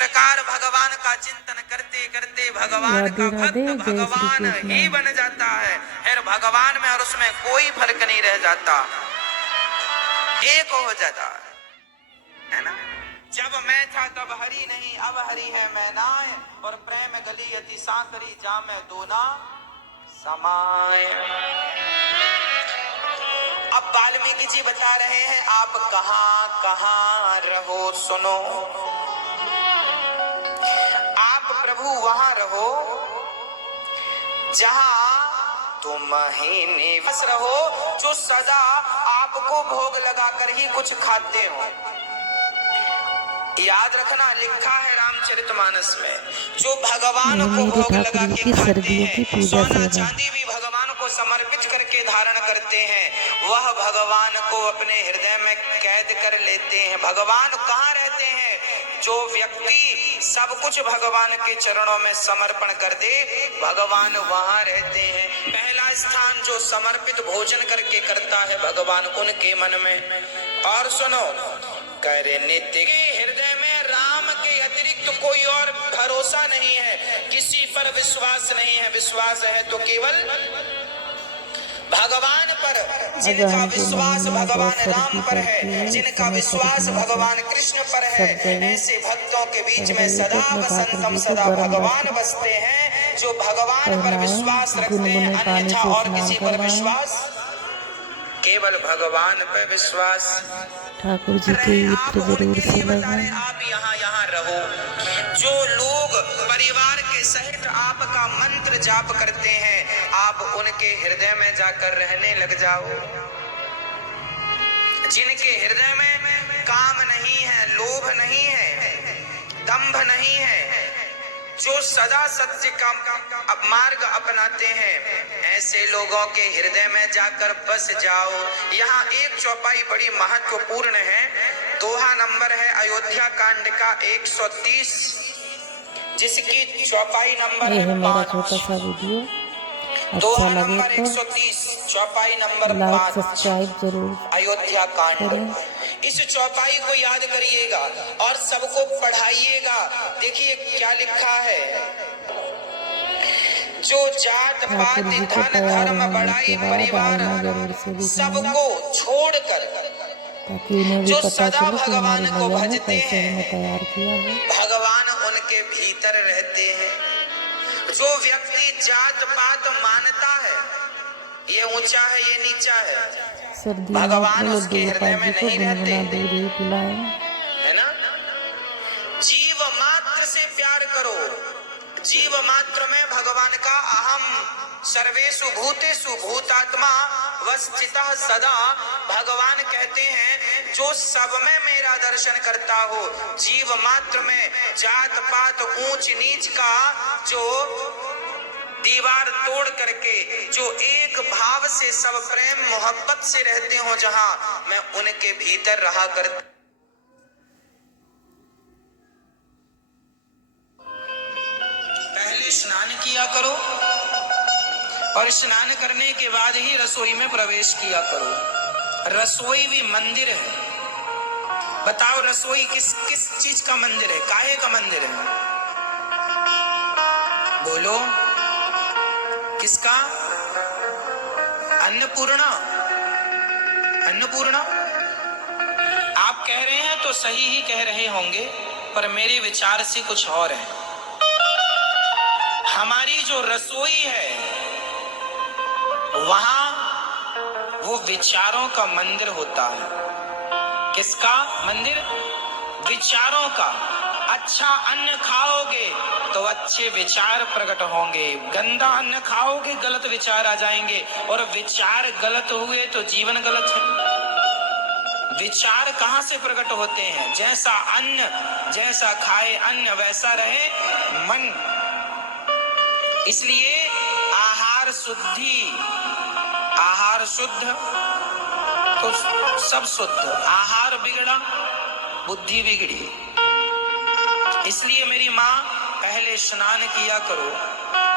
प्रकार भगवान का चिंतन करते करते भगवान का भक्त भगवान ही बन जाता है। फिर भगवान में और उसमें कोई फर्क नहीं रह जाता, एक हो जाता है ना। जब मैं था तब हरि नहीं, अब हरि है मैं नाय, और प्रेम गली अति सांकरी जामे दोना समाय। अब वाल्मीकि जी बता रहे हैं, आप कहां कहां रहो सुनो, आप प्रभु वहां रहो जहां तुम ही निवास रहो, जो सदा आपको भोग लगाकर ही कुछ खाते हो। याद रखना, लिखा है रामचरितमानस में, जो भगवान को भोग लगा के खाते हैं, सोना चांदी भी भगवान को समर्पित करके धारण करते हैं, वह भगवान को अपने हृदय में कैद कर लेते हैं। भगवान कहाँ रहते हैं? जो व्यक्ति सब कुछ भगवान के चरणों में समर्पण कर दे, भगवान वहां रहते हैं। पहला स्थान जो समर्पित भोजन करके करता है भगवान उनके मन में। और सुनो, करे नित्य के हृदय में राम के अतिरिक्त कोई और भरोसा नहीं है, किसी पर विश्वास नहीं है। विश्वास है तो केवल भगवान पर। जिनका विश्वास भगवान राम पर है, जिनका विश्वास भगवान कृष्ण पर है, ऐसे भक्तों के बीच में सदा वसंतम सदा भगवान बसते हैं, जो भगवान पर विश्वास रखते हैं, अन्यथा और किसी पर विश्वास, केवल भगवान पर विश्वास। ठाकुर जी के इत्र जरूर से लगाएं। आप यहाँ रहो। जो लोग परिवार के सहित आपका मंत्र जाप करते हैं, आप उनके हृदय में जाकर रहने लग जाओ। जिनके हृदय में काम नहीं है, लोभ नहीं है, दंभ नहीं है, जो सदा सत्य का मार्ग अपनाते हैं, ऐसे लोगों के हृदय में जाकर बस जाओ। यहाँ एक चौपाई बड़ी महत्वपूर्ण है। दोहा नंबर है अयोध्या कांड का 130, जिसकी चौपाई नंबर है 5। छोटा सा वीडियो दोहा अच्छा लगे नंबर तो 130 चौपाई नंबर लाइक 5 सब्सक्राइब जरूर अयोध्या कांड। करें। इस चौपाई को याद करिएगा और सबको पढ़ाइएगा। देखिए क्या लिखा है, जो जात पात धन धर्म बड़ाई परिवार सबको छोड़कर, जो सदा भगवान को भजते हैं, तैयार किया है। भगवान उनके भीतर रहते हैं। जो व्यक्ति जात पात मानता है, ये ऊंचा है ये नीचा है, भगवान उसके हृदय में नहीं रहते, है ना। जीव मात्र से प्यार करो, जीव मात्र में भगवान का अहम सर्वेषु भूतेषु भूतात्मा वस्थितः सदा। भगवान कहते हैं, जो सब में मेरा दर्शन करता हो, जीव मात्र में जात पात ऊंच नीच का जो दीवार तोड़ करके, जो एक भाव से सब प्रेम मोहब्बत से रहते हो, जहां मैं उनके भीतर रहा करता। पहले स्नान किया करो और स्नान करने के बाद ही रसोई में प्रवेश किया करो। रसोई भी मंदिर है। बताओ रसोई किस किस चीज का मंदिर है, काहे का मंदिर है? बोलो किसका? अन्नपूर्णा। अन्नपूर्णा आप कह रहे हैं तो सही ही कह रहे होंगे, पर मेरे विचार से कुछ और है। हमारी जो रसोई है वहां वो विचारों का मंदिर होता है। किसका मंदिर? विचारों का। अच्छा अन्न खाओगे तो अच्छे विचार प्रकट होंगे, गंदा अन्न खाओगे गलत विचार आ जाएंगे, और विचार गलत हुए तो जीवन गलत है। विचार कहां से प्रकट होते हैं? जैसा अन्न, जैसा खाए अन्न वैसा रहे मन। इसलिए आहार शुद्धि, आहार शुद्ध तो सब शुद्ध। आहार बिगड़ा बुद्धि बिगड़ी। इसलिए मेरी माँ, पहले स्नान किया करो,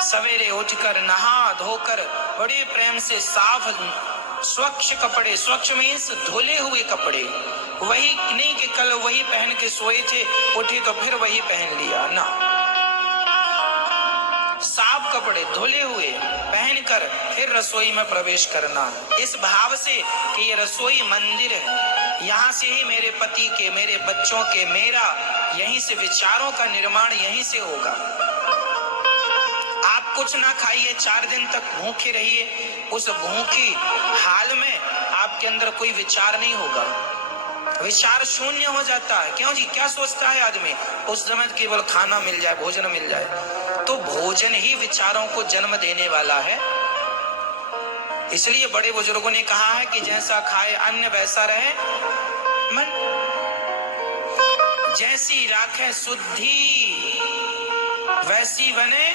सवेरे उठकर नहा धोकर बड़े प्रेम से साफ स्वच्छ कपड़े, स्वच्छ मीन्स धुले हुए कपड़े, वही नहीं कि कल वही पहन के सोए थे, उठे तो फिर वही पहन लिया ना। साफ कपड़े धुले हुए पहनकर फिर रसोई में प्रवेश करना, इस भाव से कि ये रसोई मंदिर है, यहाँ से ही मेरे पति के, मेरे बच्चों के, मेरा यहीं से विचारों का निर्माण यहीं से होगा। आप कुछ ना खाइए, 4 दिन तक भूखे रहिए, उस भूखी हाल में आपके अंदर कोई विचार नहीं होगा, विचार शून्य हो जाता है। क्यों जी, क्या सोचता है आदमी? उस समय केवल खाना मिल जाए, भोजन मिल जाए। तो भोजन ही विचारों को जन्म देने वाला है। इसलिए बड़े बुजुर्गों ने कहा है कि जैसा खाए अन्न वैसा रहे मन, जैसी राखे शुद्धि वैसी बने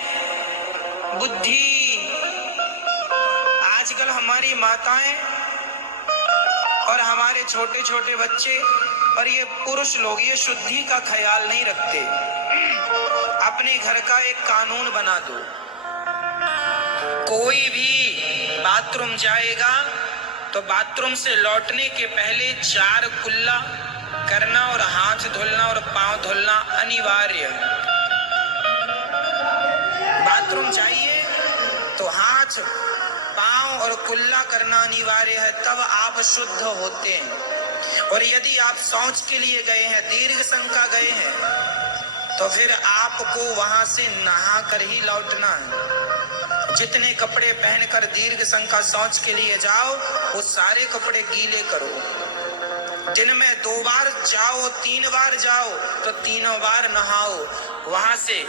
बुद्धि। आजकल हमारी माताएं और हमारे छोटे छोटे बच्चे और ये पुरुष लोग ये शुद्धि का ख्याल नहीं रखते। अपने घर का एक कानून बना दो, कोई भी बाथरूम जाएगा तो बाथरूम से लौटने के पहले 4 कुल्ला करना और हाथ धुलना और पांव धुलना अनिवार्य। बाथरूम जाइए तो हाथ, पांव और कुल्ला करना अनिवार्य है, तब आप शुद्ध होते हैं। और यदि आप शौच के लिए गए हैं, दीर्घ संका गए हैं, तो फिर आपको वहां से नहा कर ही लौटना है। जितने कपड़े पहनकर दीर्घ संका शौच के लिए जाओ, वो सारे कपड़े गीले करो। दिन में 2 बार जाओ, 3 बार जाओ तो तीनों बार नहाओ, वहां से